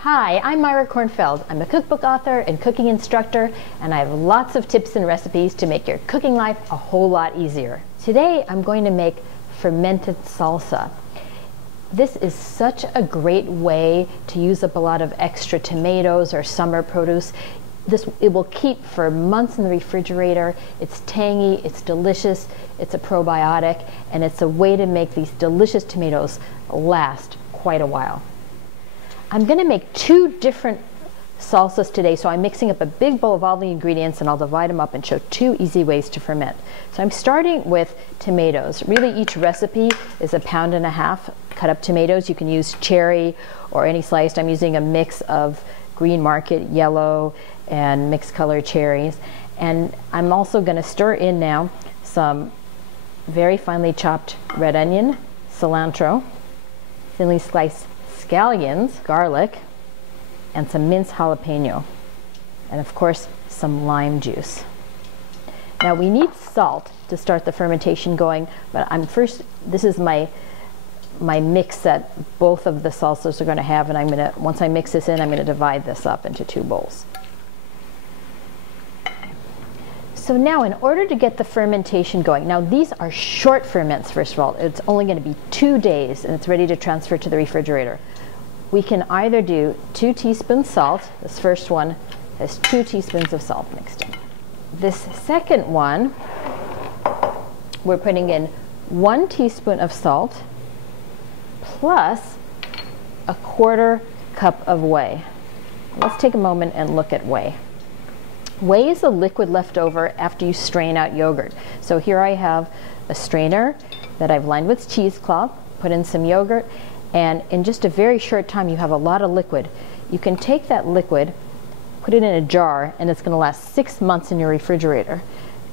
Hi, I'm Myra Kornfeld. I'm a cookbook author and cooking instructor, and I have lots of tips and recipes to make your cooking life a whole lot easier. Today, I'm going to make fermented salsa. This is such a great way to use up a lot of extra tomatoes or summer produce. It will keep for months in the refrigerator. It's tangy, it's delicious, it's a probiotic, and it's a way to make these delicious tomatoes last quite a while. I'm going to make two different salsas today, so I'm mixing up a big bowl of all the ingredients and I'll divide them up and show two easy ways to ferment. So I'm starting with tomatoes. Really, each recipe is 1.5 pounds cut up tomatoes. You can use cherry or any sliced. I'm using a mix of green market, yellow, and mixed color cherries. And I'm also going to stir in now some very finely chopped red onion, cilantro, thinly sliced scallions, garlic, and some minced jalapeno, and of course some lime juice. Now we need salt to start the fermentation going, but this is my mix that both of the salsas are going to have, and once I mix this in, I'm going to divide this up into two bowls. So now, in order to get the fermentation going, now these are short ferments, first of all. It's only going to be 2 days and it's ready to transfer to the refrigerator. We can either do 2 teaspoons salt. This first one has 2 teaspoons of salt mixed in. This second one, we're putting in 1 teaspoon of salt plus 1/4 cup of whey. Let's take a moment and look at whey. Whey is a liquid left over after you strain out yogurt. So here I have a strainer that I've lined with cheesecloth, put in some yogurt, and in just a very short time you have a lot of liquid. You can take that liquid, put it in a jar, and it's going to last 6 months in your refrigerator.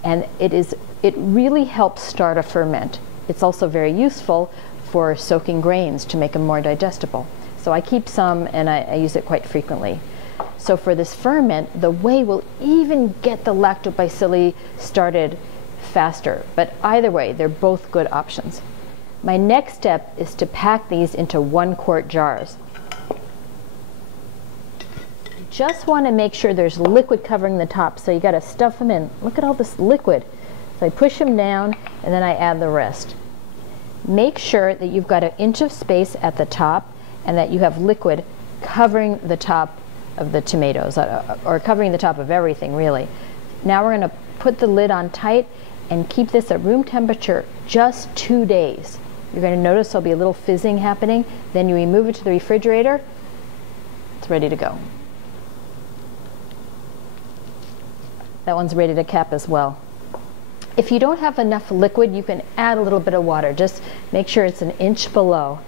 And it really helps start a ferment. It's also very useful for soaking grains to make them more digestible. So I keep some and I use it quite frequently. So for this ferment, the whey will even get the lactobacilli started faster. But either way, they're both good options. My next step is to pack these into 1-quart jars. You just want to make sure there's liquid covering the top, so you got to stuff them in. Look at all this liquid. So I push them down and then I add the rest. Make sure that you've got 1 inch of space at the top and that you have liquid covering the top of the tomatoes, or covering the top of everything really. Now we're going to put the lid on tight and keep this at room temperature just 2 days. You're going to notice there'll be a little fizzing happening. Then you remove it to the refrigerator. It's ready to go. That one's ready to cap as well. If you don't have enough liquid, you can add a little bit of water. Just make sure it's 1 inch below.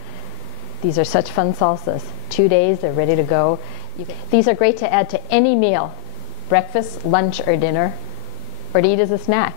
These are such fun salsas. 2 days, they're ready to go. These are great to add to any meal, breakfast, lunch, or dinner, or to eat as a snack.